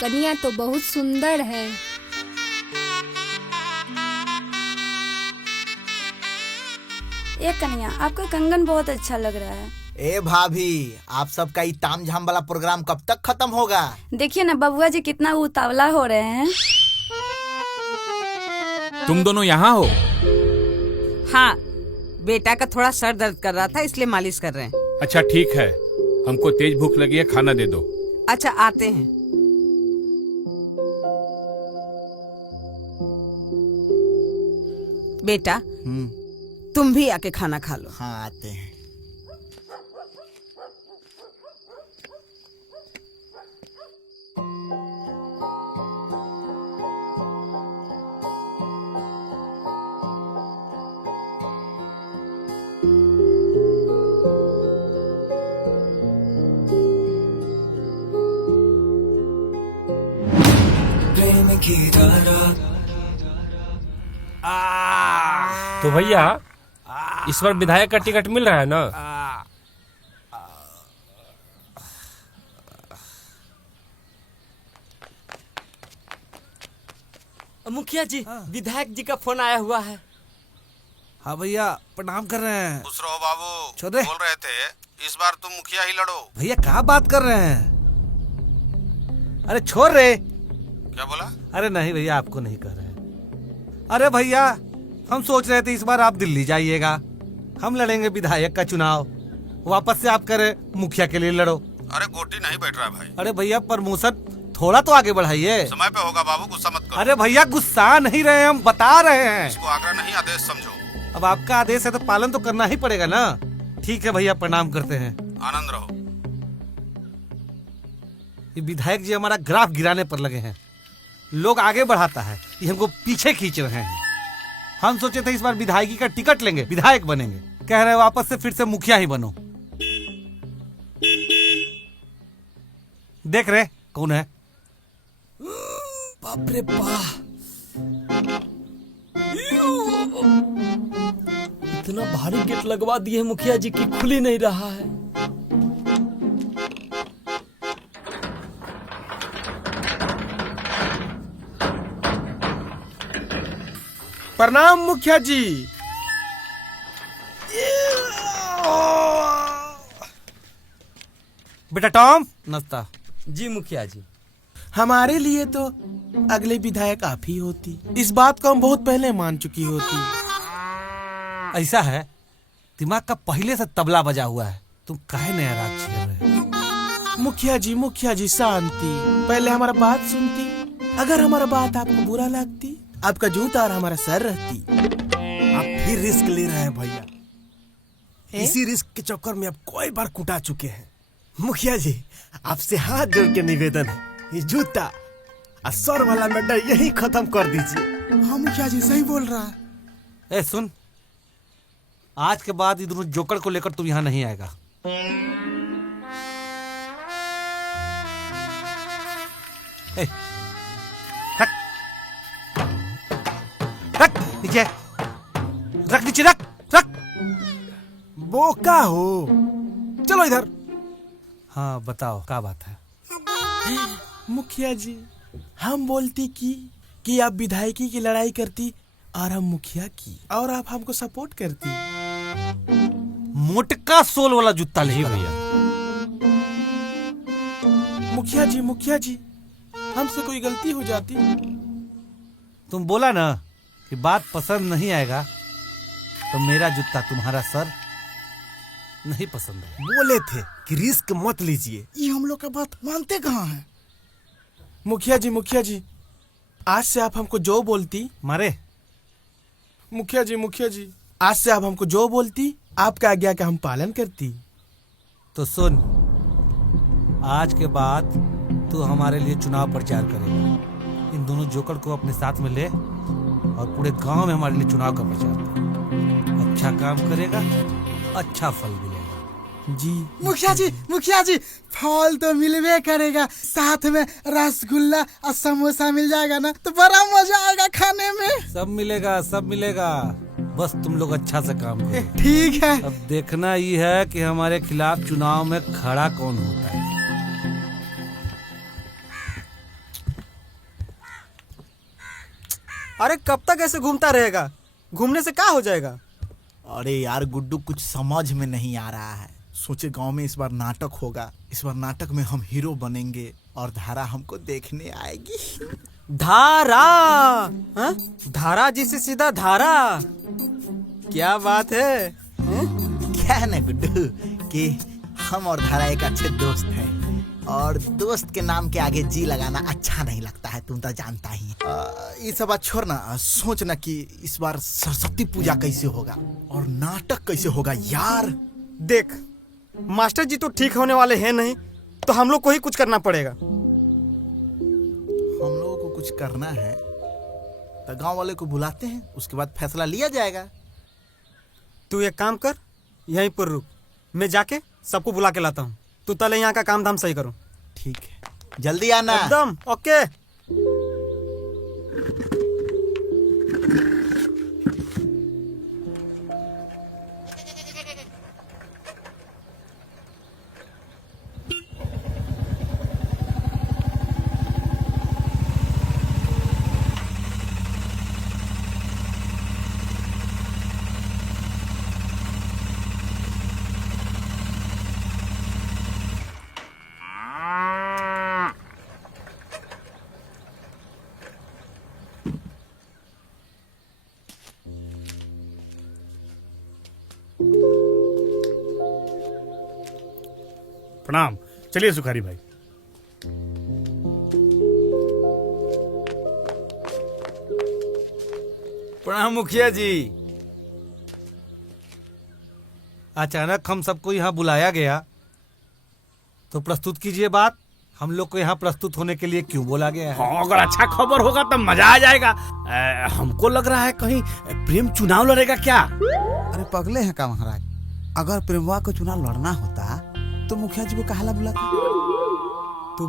कन्या तो बहुत सुंदर है। ए कन्या, आपका कंगन बहुत अच्छा लग रहा है। ए भाभी, आप सबका ये ताम झाम वाला प्रोग्राम कब तक खत्म होगा? देखिए ना बबुआ जी कितना उतावला हो रहे हैं। तुम दोनों यहाँ हो? हाँ, बेटा का थोड़ा सर दर्द कर रहा था इसलिए मालिश कर रहे हैं। अच्छा ठीक है, हमको तेज भूख लगी है, खाना दे दो। अच्छा आते हैं। बेटा तुम भी आके खाना खा लो। हाँ आते हैं। तो भैया इस बार विधायक का टिकट मिल रहा है ना? मुखिया जी, विधायक जी का फोन आया हुआ है। हाँ भैया प्रणाम कर रहे हैं। खुश रहो बाबू। छोड़े। बोल रहे थे इस बार तुम मुखिया ही लड़ो। भैया क्या बात कर रहे हैं? अरे छोड़ रे। क्या बोला? अरे नहीं भैया, आपको नहीं कह रहे हैं। अरे भैया हम सोच रहे थे इस बार आप दिल्ली जाइएगा, हम लड़ेंगे विधायक का चुनाव, वापस से आप करे मुखिया के लिए लड़ो। अरे गोटी नहीं बैठ रहा भाई। अरे भैया प्रमोशन थोड़ा तो आगे बढ़ाइए। समय पे होगा बाबू, गुस्सा मत करो। अरे भैया गुस्सा नहीं रहे, हम बता रहे हैं। इसको आग्रह नहीं, आदेश समझो। अब आपका आदेश है तो पालन तो करना ही पड़ेगा ना। ठीक है भैया, प्रणाम करते हैं। आनंद रहो। ये विधायक जी हमारा ग्राफ गिराने पर लगे हैं, लोग आगे बढ़ाता है, ये हमको पीछे खींच रहे हैं। हम सोचे थे इस बार विधायकी का टिकट लेंगे, विधायक बनेंगे, कह रहे वापस से फिर से मुखिया ही बनो। देख रहे कौन है? बाप रे बाप, इतना भारी गेट लगवा दिए मुखिया जी की, खुल ही नहीं रहा है। प्रणाम मुखिया जी। बेटा टॉम नाश्ता। जी मुखिया जी। हमारे लिए तो अगले विधायक आप ही होती, इस बात को हम बहुत पहले मान चुकी होती। ऐसा है, दिमाग का पहले से तबला बजा हुआ है, तुम काहे नया राग छेड़ रहे हो? मुखिया जी शांति। पहले हमारा बात सुनती, अगर हमारा बात आपको बुरा लगती, आपका जूता और हमारा सर रहती। आप फिर रिस्क ले रहे हैं भैया। इसी रिस्क के चक्कर में आप कई बार कुटा चुके हैं। मुखिया जी आपसे हाथ जोड़ के निवेदन है, ये जूता और सर वाला मेडल यही खत्म कर दीजिए। हाँ मुखिया जी सही बोल रहा है। ए सुन, आज के बाद ये दोनों जोकर को लेकर तू यहाँ नहीं आएगा। ए, रख नीचे, रख नीचे, रख रख। बोका हो, चलो इधर। हाँ बताओ क्या बात है? मुखिया जी हम बोलती कि आप विधायकी की लड़ाई करती और हम मुखिया की, और आप हमको सपोर्ट करती। मोटका सोल वाला जूता ले भैया। मुखिया जी हमसे कोई गलती हो जाती। तुम बोला ना कि बात पसंद नहीं आएगा, तो मेरा जूता तुम्हारा सर नहीं पसंद है। बोले थे कि रिस्क मत लीजिए। ये हम लोग का बात मानते कहाँ हैं? मुखिया जी आज से आप हमको जो बोलती मारे। मुखिया जी आज से आप हमको जो बोलती, आपका आज्ञा का हम पालन करती। तो सुन, आज के बाद तू हमारे लिए चुनाव प्रचार करेगा। इन दोनों जोकर को अपने साथ में ले और पूरे गांव में हमारे लिए चुनाव का प्रचार कर। अच्छा काम करेगा, अच्छा फल मिलेगा। जी मुखिया जी फल तो मिलवे करेगा, साथ में रसगुल्ला और समोसा मिल जाएगा ना, तो बड़ा मजा आएगा खाने में। सब मिलेगा, बस तुम लोग अच्छा से काम करो। ठीक है। अब देखना ये है कि हमारे खिलाफ चुनाव में खड़ा कौन होता है। अरे कब तक ऐसे घूमता रहेगा? घूमने से क्या हो जाएगा? अरे यार गुड्डू, कुछ समझ में नहीं आ रहा है। सोचे गांव में इस बार नाटक होगा, इस बार नाटक में हम हीरो बनेंगे और धारा हमको देखने आएगी। धारा? हाँ? धारा जी से सीधा धारा, क्या बात है? क्या है ना गुड्डू कि हम और धारा एक अच्छे दोस्त हैं और दोस्त के नाम के आगे जी लगाना अच्छा नहीं लगता है, तुम तो जानता ही है। ये सब बात छोड़ ना, सोच ना कि इस बार सरस्वती पूजा कैसे होगा और नाटक कैसे होगा यार। देख, मास्टर जी तो ठीक होने वाले हैं नहीं, तो हम लोग को ही कुछ करना पड़ेगा। हम लोगों को कुछ करना है तो गांव वाले को बुलाते हैं, उसके बाद फैसला लिया जाएगा। तू एक काम कर, यहीं पर रुक, मैं जाके सबको बुला के लाता हूँ। तू पहले यहाँ का काम धाम सही करो। ठीक है, जल्दी आना। एकदम ओके। प्रणाम। चलिए सुखारी भाई। प्रणाम मुखिया जी। अचानक हम सबको यहाँ बुलाया गया, तो प्रस्तुत कीजिए बात। हम लोग को यहाँ प्रस्तुत होने के लिए क्यों बोला गया है? हाँ, अगर अच्छा खबर होगा तब मजा आ जाएगा। हमको लग रहा है कहीं प्रेम चुनाव लड़ेगा क्या? अरे पगले हैं का महाराज, अगर प्रेमवा को चुनाव लड़ना होता तो मुखिया जी को काहला बुलाते? तू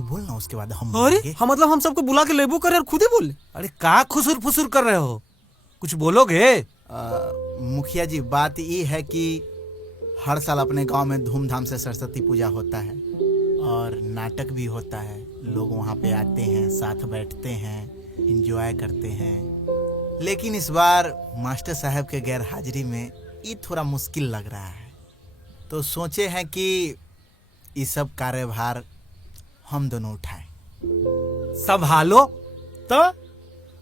बोल ना, उसके बाद हम। अरे हाँ, मतलब हम सबको बुला के लेबू करे और खुद ही बोले? अरे का खुसुर फुसुर कर रहे हो, कुछ बोलोगे? मुखिया जी, बात ये है कि हर साल अपने गांव में धूमधाम से सरस्वती पूजा होता है और नाटक भी होता है। लोग वहाँ पे आते हैं, साथ बैठते हैं, एंजॉय करते हैं। लेकिन इस बार मास्टर साहब के गैर हाजिरी में ये थोड़ा मुश्किल लग रहा है, तो सोचे हैं कि ये सब कार्यभार हम दोनों उठाएं। संभालो तो।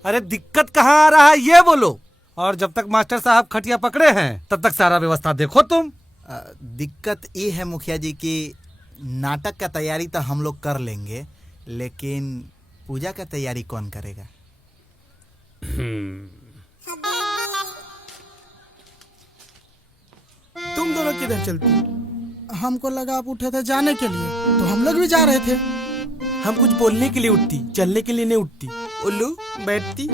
अरे दिक्कत कहाँ आ रहा है ये बोलो, और जब तक मास्टर साहब खटिया पकड़े हैं तब तक सारा व्यवस्था देखो तुम। दिक्कत ये है मुखिया जी कि नाटक का तैयारी तो हम लोग कर लेंगे, लेकिन पूजा का तैयारी कौन करेगा? तुम दोनों किधर चलते? हमको लगा आप उठे थे जाने के लिए, तो हम लोग भी जा रहे थे। हम कुछ बोलने के लिए उठती, चलने के लिए नहीं उठती। उल्लू बैठती।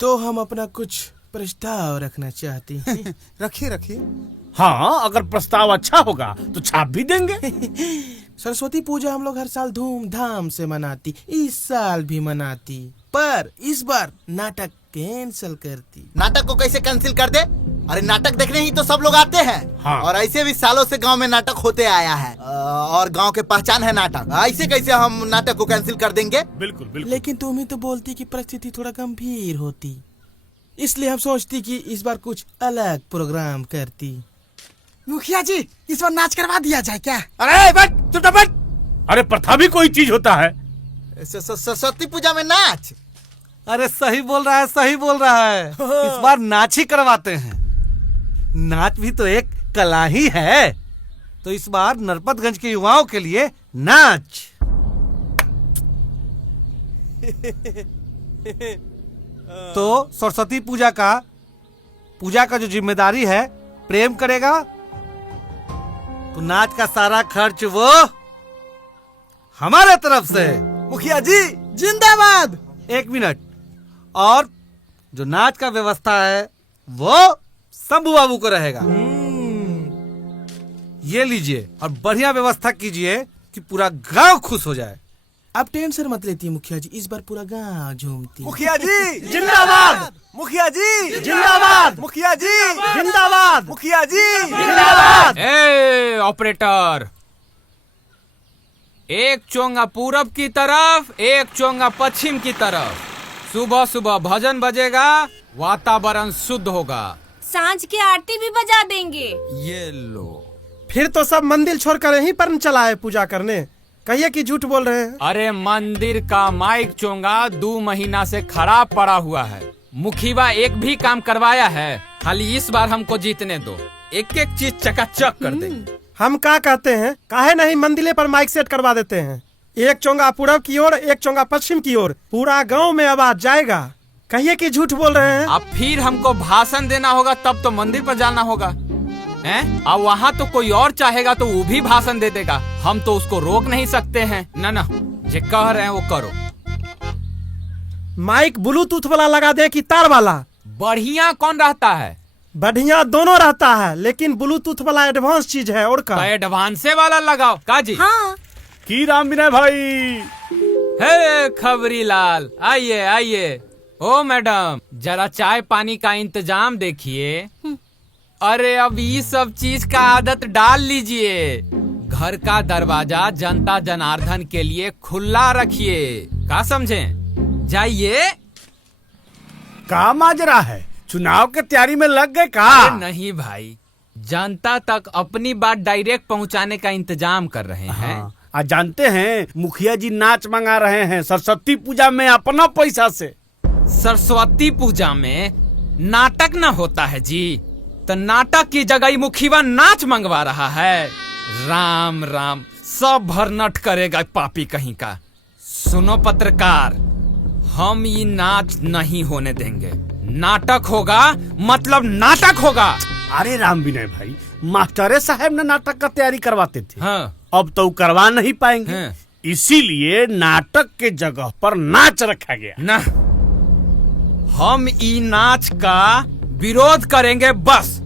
तो हम अपना कुछ प्रस्ताव रखना चाहती हैं। रखिए। हाँ, अगर प्रस्ताव अच्छा होगा तो छाप भी देंगे। सरस्वती पूजा हम लोग हर साल धूमधाम से मनाती, इस साल भी मनाती, पर इस बार नाटक कैंसिल करती। नाटक को कैसे कैंसिल कर दे? अरे नाटक देखने ही तो सब लोग आते हैं। हाँ। और ऐसे भी सालों से गांव में नाटक होते आया है और गांव के पहचान है नाटक। ऐसे कैसे हम नाटक को कैंसिल कर देंगे? बिल्कुल बिल्कुल। लेकिन तुम ही तो बोलती कि परिस्थिति थोड़ा गंभीर होती, इसलिए हम सोचती कि इस बार कुछ अलग प्रोग्राम करती। मुखिया जी, इस बार नाच करवा दिया जाए क्या? अरे बैठ, चुप बैठ। अरे प्रथा भी कोई चीज होता है। सरस्वती पूजा में नाच? अरे सही बोल रहा है, सही बोल रहा है। इस बार नाच ही करवाते हैं। नाच भी तो एक कला ही है, तो इस बार नरपतगंज के युवाओं के लिए नाच। तो सरस्वती पूजा का जो जिम्मेदारी है प्रेम करेगा, तो नाच का सारा खर्च वो हमारे तरफ से। मुखिया जी जिंदाबाद। एक मिनट, और जो नाच का व्यवस्था है वो शंभू बाबू को रहेगा। ये लीजिए और बढ़िया व्यवस्था कीजिए कि पूरा गांव खुश हो जाए। आप टेंशन मत लेती मुखिया जी, इस बार पूरा गांव झूमती। मुखिया जी जिंदाबाद, मुखिया जी जिंदाबाद, मुखिया जी जिंदाबाद, मुखिया जी जिंदाबाद। ए ऑपरेटर, एक चोंगा पूरब की तरफ, एक चोंगा पश्चिम की तरफ। सुबह सुबह भजन बजेगा, वातावरण शुद्ध होगा। सांझ की आरती भी बजा देंगे। ये लो। फिर तो सब मंदिर छोड़कर यहीं पर चला है पूजा करने। कहिए कि झूठ बोल रहे हैं। अरे मंदिर का माइक चोंगा 2 महीना से खराब पड़ा हुआ है। मुखिया एक भी काम करवाया है? खाली इस बार हमको जीतने दो, एक एक चीज चकाचक कर देंगे। हम क्या कहते हैं, काहे नहीं मंदिर पर माइक सेट करवा देते हैं। एक चोंगा पूरब की ओर, एक चोंगा पश्चिम की ओर, पूरा गांव में आवाज जाएगा। कहिए कि झूठ बोल रहे हैं। अब फिर हमको भाषण देना होगा, तब तो मंदिर पर जाना होगा हैं? अब वहाँ तो कोई और चाहेगा तो वो भी भाषण दे देगा, हम तो उसको रोक नहीं सकते हैं। ना ना, जो कह रहे हैं वो करो। माइक ब्लूटूथ वाला लगा दे कि तार वाला? बढ़िया कौन रहता है? बढ़िया दोनों रहता है, लेकिन ब्लूटूथ वाला एडवांस चीज है। और का एडवांसे वाला लगाओ काजी। हाँ। की राम विनय भाई। हे खबरी लाल, आइए आइए। ओ मैडम, जरा चाय पानी का इंतजाम देखिए। अरे अब ये सब चीज का आदत डाल लीजिए। घर का दरवाजा जनता जनार्दन के लिए खुला रखिए, क्या समझे? जाइए। का माजरा है, चुनाव के तैयारी में लग गए का? अरे नहीं भाई, जनता तक अपनी बात डायरेक्ट पहुंचाने का इंतजाम कर रहे हैं। आज जानते हैं मुखिया जी नाच मंगा रहे हैं सरस्वती पूजा में अपना पैसा से। सरस्वती पूजा में नाटक न होता है जी, तो नाटक की जगह मुखिया नाच मंगवा रहा है। राम राम, सब भरनट करेगा पापी कहीं का। सुनो पत्रकार, हम ये नाच नहीं होने देंगे। नाटक होगा मतलब नाटक होगा। अरे राम विनय भाई, मास्टरे साहब ने नाटक का तैयारी करवाते थे। हाँ। अब तो करवा नहीं पाएंगे। हाँ। इसीलिए नाटक के जगह पर नाच रखा गया ना। हम ई नाच का विरोध करेंगे बस।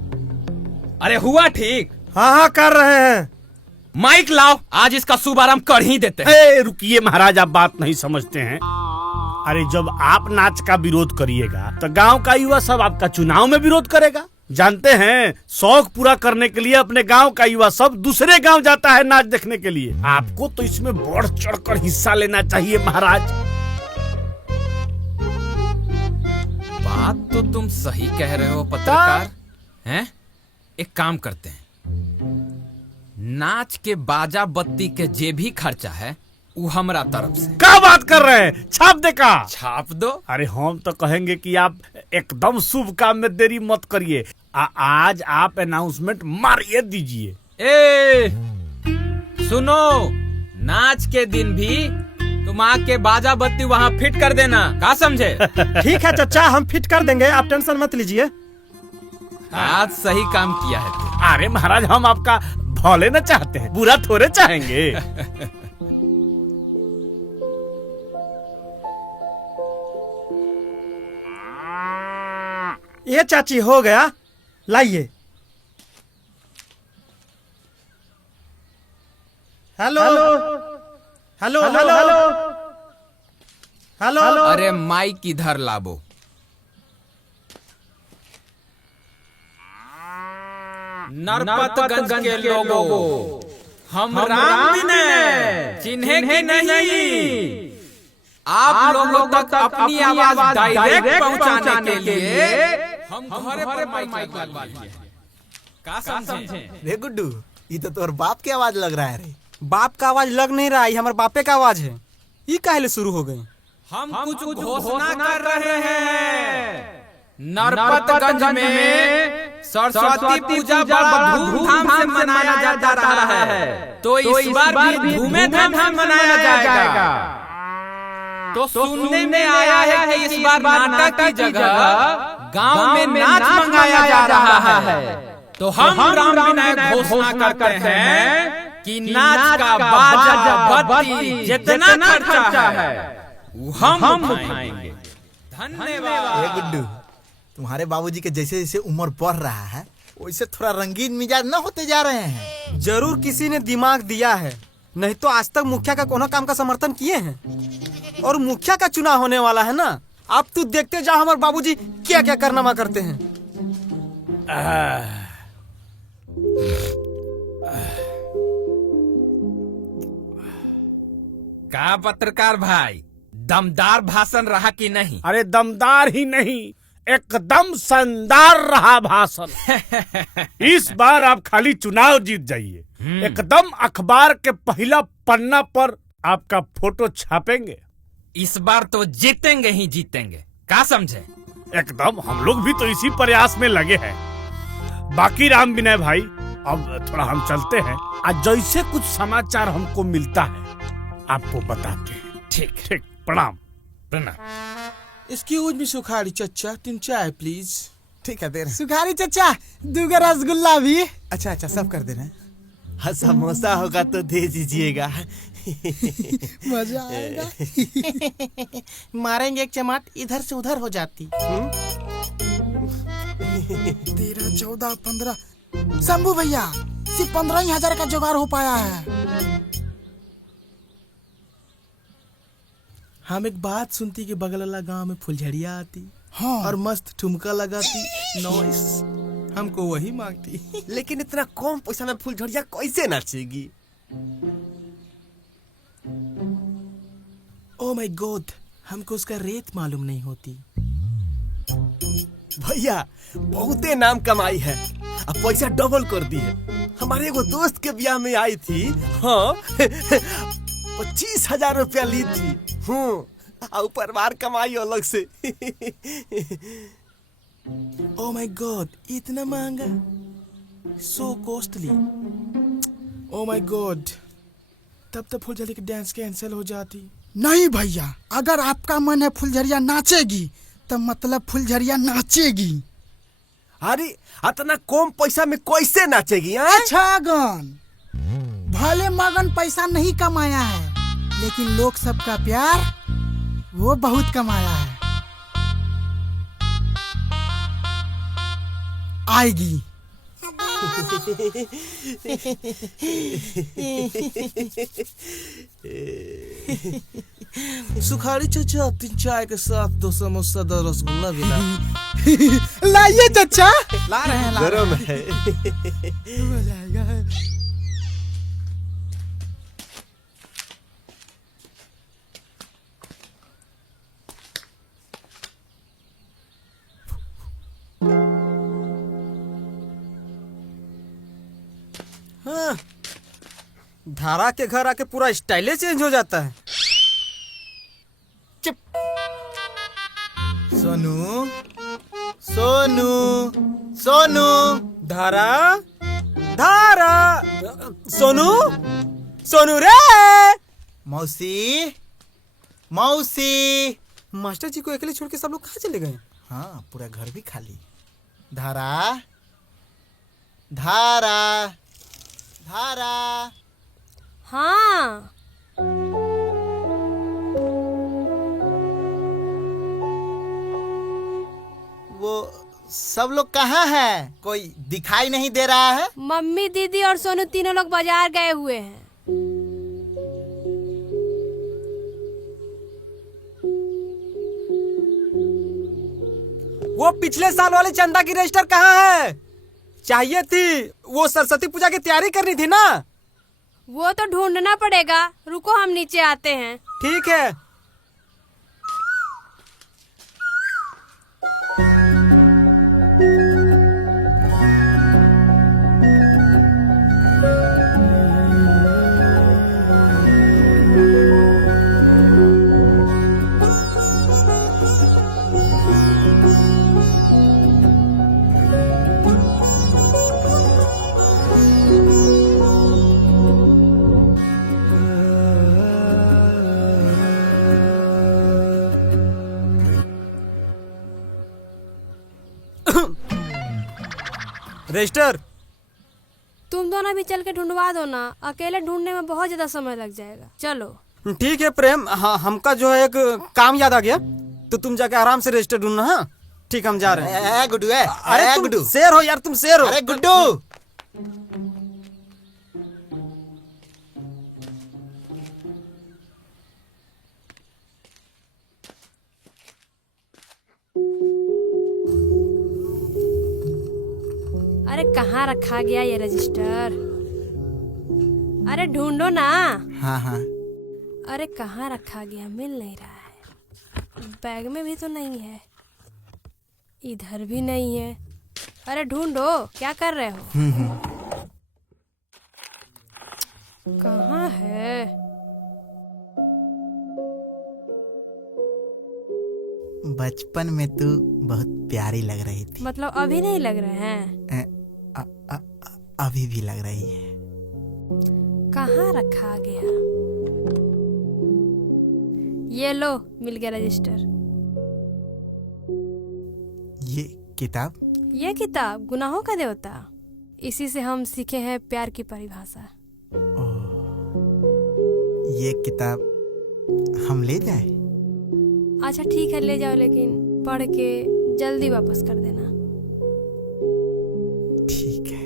अरे हुआ ठीक? हाँ हाँ कर रहे हैं। माइक लाओ, आज इसका शुभारंभ कर ही देते हैं। रुकिए महाराज, आप बात नहीं समझते हैं। अरे जब आप नाच का विरोध करिएगा तो गांव का युवा सब आपका चुनाव में विरोध करेगा। जानते हैं, शौक पूरा करने के लिए अपने गांव का युवा सब दूसरे गांव जाता है नाच देखने के लिए। आपको तो इसमें बढ़ चढ़कर हिस्सा लेना चाहिए महाराज। बात तो तुम सही कह रहे हो पत्रकार। हैं? एक काम करते हैं, नाच के बाजा बत्ती के जे भी खर्चा है वो हमरा तरफ से। क्या बात कर रहे हैं? छाप दे का? छाप दो। अरे हम तो कहेंगे कि आप एकदम शुभ काम में देरी मत करिए। आज आप अनाउंसमेंट मारिए दीजिए। ए सुनो, नाच के दिन भी तुम आके बाजा बत्ती वहाँ फिट कर देना, क्या समझे? ठीक है चाचा, हम फिट कर देंगे, आप टेंशन मत लीजिए। आज सही काम किया है तू। अरे महाराज, हम आपका भले न चाहते हैं, बुरा थोड़े चाहेंगे। ये चाची हो गया, लाइए। Hello hello hello hello. अरे माइक इधर लाबो। नरपतगंज के लोगों, हम राम विनय चिन्हे की नहीं। आप लोगों तक अपनी आवाज डायरेक्ट पहुंचाने के लिए हम घरे पर माइक लगवा लिए। क्या समझे? रे गुड्डू, ये तो तोर बाप की आवाज लग रहा है रे। बाप का आवाज लग नहीं रहा, ये हमारे बापे का आवाज है। ये काहे शुरू हो गई? हम कुछ घोषणा कर रहे हैं। नरपतगंज में सरस्वती पूजा बड़ा धूमधाम से मनाया जा रहा है, तो इस बार भी धूमधाम से मनाया जाएगा। तो सुनने में आया है कि इस बार नाटक की जगह गांव में नाच मंगाया जा रहा है। तो हम राम विनय घोषणा करते हैं कि नाच का बाजा बत्ती जितना खर्चा है वो हम उठाएंगे। धन्यवाद। गुड्डू, तुम्हारे बाबूजी के जैसे जैसे उम्र बढ़ रहा है वैसे थोड़ा रंगीन मिजाज न होते जा रहे हैं। जरूर किसी ने दिमाग दिया है, नहीं तो आज तक मुखिया का कोनो काम का समर्थन किए हैं। और मुखिया का चुनाव होने वाला है ना, आप तू देखते जा हमारे बाबूजी क्या क्या कारनामा करते हैं। हाँ पत्रकार भाई, दमदार भाषण रहा कि नहीं? अरे दमदार ही नहीं, एकदम शानदार रहा भाषण। इस बार आप खाली चुनाव जीत जाइए, एकदम अखबार के पहला पन्ना पर आपका फोटो छापेंगे। इस बार तो जीतेंगे ही जीतेंगे, क्या समझे? एकदम, हम लोग भी तो इसी प्रयास में लगे हैं। बाकी राम विनय भाई, अब थोड़ा हम चलते हैं। आज जैसे कुछ समाचार हमको मिलता है आपको बताते हैं। ठीक ठीक, प्रणाम। प्रणाम। एक्सक्यूज मी सुखाड़ी चचा, 3 चाय प्लीज। ठीक है, दे रहे हैं। सुखारी चचा 2 रसगुल्ला भी। अच्छा अच्छा, सब कर दे रहे हैं। हाँ, समोसा होगा तो दे दीजिएगा। मजा आएगा। मारेंगे एक चमाट, इधर से उधर हो जाती। 13, 14, 15। शंभू भैया, सिर्फ 15,000 का जुगाड़ हो पाया है। हम एक बात सुनती कि बगल वाला गांव में फुलझड़िया आती, हाँ, और मस्त ठुमका लगाती। नॉइस, हमको वही मांगती। लेकिन इतना कम पैसा में फुलझड़िया कैसे नाचेगी? ओ माय गॉड, हमको उसका रेट मालूम नहीं होती। भैया बहुते नाम कमाई है, अब पैसा डबल कर दी है। हमारे एगो दोस्त के ब्याह में आई थी, हाँ 25,000 रुपया ली थी। और परिवार कमाई अलग से। ओ माय गॉड, इतना महंगा, सो कॉस्टली। ओ माय गॉड, तब तो फुलझड़ी की डांस कैंसिल हो जाती। नहीं भैया, अगर आपका मन है फुलझड़िया नाचेगी तो मतलब फुलझड़िया नाचेगी। अरे इतना कम पैसा में कैसे नाचेगी? छगन, भले मगन पैसा नहीं कमाया है, लेकिन लोग सबका प्यार वो बहुत कमाया है। आएगी। सुखाड़ी चचा, 3 चाय के साथ 2 समोसा 2 रसगुल्ला भी ला। लाइए चचा। ला रहे हैं, गरम है। मजा आएगा। हाँ, धारा के घर आके पूरा स्टाइल चेंज हो जाता है। चुप। सोनू, सोनू, सोनू। धारा, धारा, सोनू, सोनू रे। मौसी, मौसी। मास्टर जी को अकेले छोड़ के सब लोग कहाँ चले गए? हाँ, पूरा घर भी खाली। धारा, धारा, धारा। हाँ, वो सब लोग कहाँ हैं? कोई दिखाई नहीं दे रहा है। मम्मी, दीदी और सोनू तीनों लोग बाजार गए हुए हैं। वो पिछले साल वाले चंदा की रजिस्टर कहाँ है? चाहिए थी, वो सरस्वती पूजा की तैयारी करनी थी ना। वो तो ढूंढना पड़ेगा, रुको हम नीचे आते हैं। ठीक है। रजिस्टर, तुम दोनों भी चल के ढूंढवा दो ना, अकेले ढूंढने में बहुत ज्यादा समय लग जाएगा। चलो। ठीक है प्रेम, हाँ हमका जो है एक काम याद आ गया, तो तुम जाके आराम से रजिस्टर ढूंढना। हाँ ठीक, हम जा रहे हैं। गुड्डू, अरे तुम शेर हो यार, तुम शेर हो। अरे गुड्डू। अरे कहाँ रखा गया ये रजिस्टर? अरे ढूंढो ना। हाँ हाँ, अरे कहाँ रखा गया, मिल नहीं रहा है। बैग में भी तो नहीं है, इधर भी नहीं है। अरे ढूंढो, क्या कर रहे हो? कहाँ है? बचपन में तू बहुत प्यारी लग रही थी। मतलब अभी नहीं लग रहे हैं? अभी भी लग रही है। कहाँ रखा गया? ये लो, मिल गया रजिस्टर। ये किताब? ये किताब गुनाहों का देवता, इसी से हम सीखे हैं प्यार की परिभाषा। ये किताब हम ले जाएं? अच्छा ठीक है, ले जाओ, लेकिन पढ़ के जल्दी वापस कर देना। ठीक है,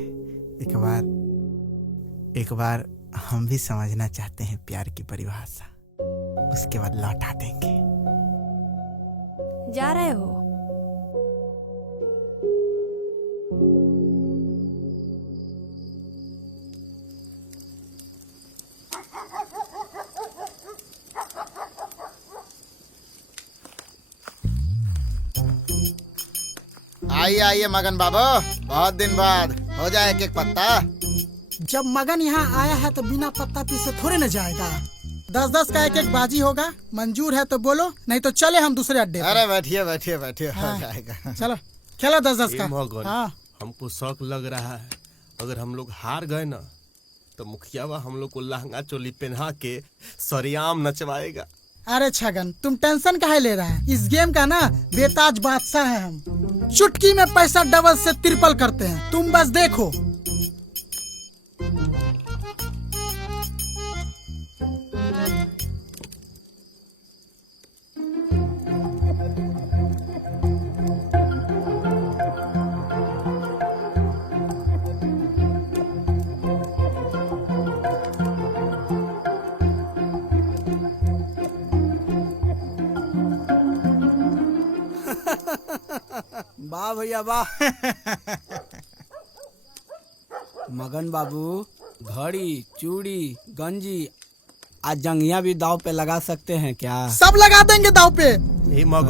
एक बार हम भी समझना चाहते हैं प्यार की परिभाषा, उसके बाद लौटा देंगे। जा रहे हो? आइए आइए मगन बाबू, बहुत दिन बाद, हो जाए एक एक पत्ता। जब मगन यहाँ आया है तो बिना पत्ता पीसे थोड़े न जाएगा। 10-10 का एक बाजी होगा। मंजूर है तो बोलो, नहीं तो चले हम दूसरे अड्डे। अरे बैठिए बैठिए बैठिए, हाँ। हो जाएगा। चलो खेलो 10-10 का। हाँ। हमको शौक लग रहा है, अगर हम लोग हार गए ना तो मुखियावा हम लोग को लहंगा चोली पहना के सरियाम नचवाएगा। अरे छगन, तुम टेंशन काहे ले रहा है? इस गेम का ना बेताज बादशाह है हम। चुटकी में पैसा डबल से ट्रिपल करते हैं, तुम बस देखो। वाह भैया वाह। मगन बाबू, घड़ी, चूड़ी, गंजी, आज जंगिया भी दाव पे लगा सकते हैं क्या? सब लगा देंगे दाव पे।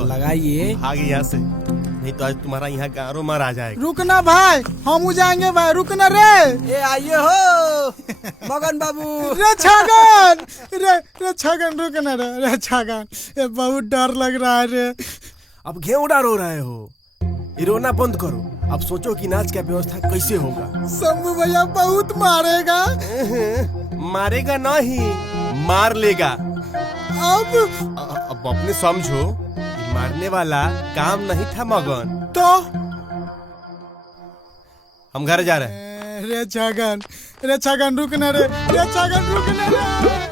लगाइए। भाग यहाँ से, नहीं तो आज तुम्हारा यहाँ गारो मार आ जाएगा। रुकना भाई, हम जाएंगे भाई, रुकना रे। ए आइए हो मगन बाबू। रे छगन, रे छगन रुकना रे छगन, ये बहुत डर लग रहा है रे। अब घेवड़ा रो रहे हो, ये रोना बंद करो। अब सोचो कि नाच का व्यवस्था कैसे होगा। शंभू भैया बहुत मारेगा। मारेगा नहीं, मार लेगा। अब अपने समझो, मारने वाला काम नहीं था मगन। तो हम घर जा रहे हैं। रे छगन रुकना रे छगन रुकना रे।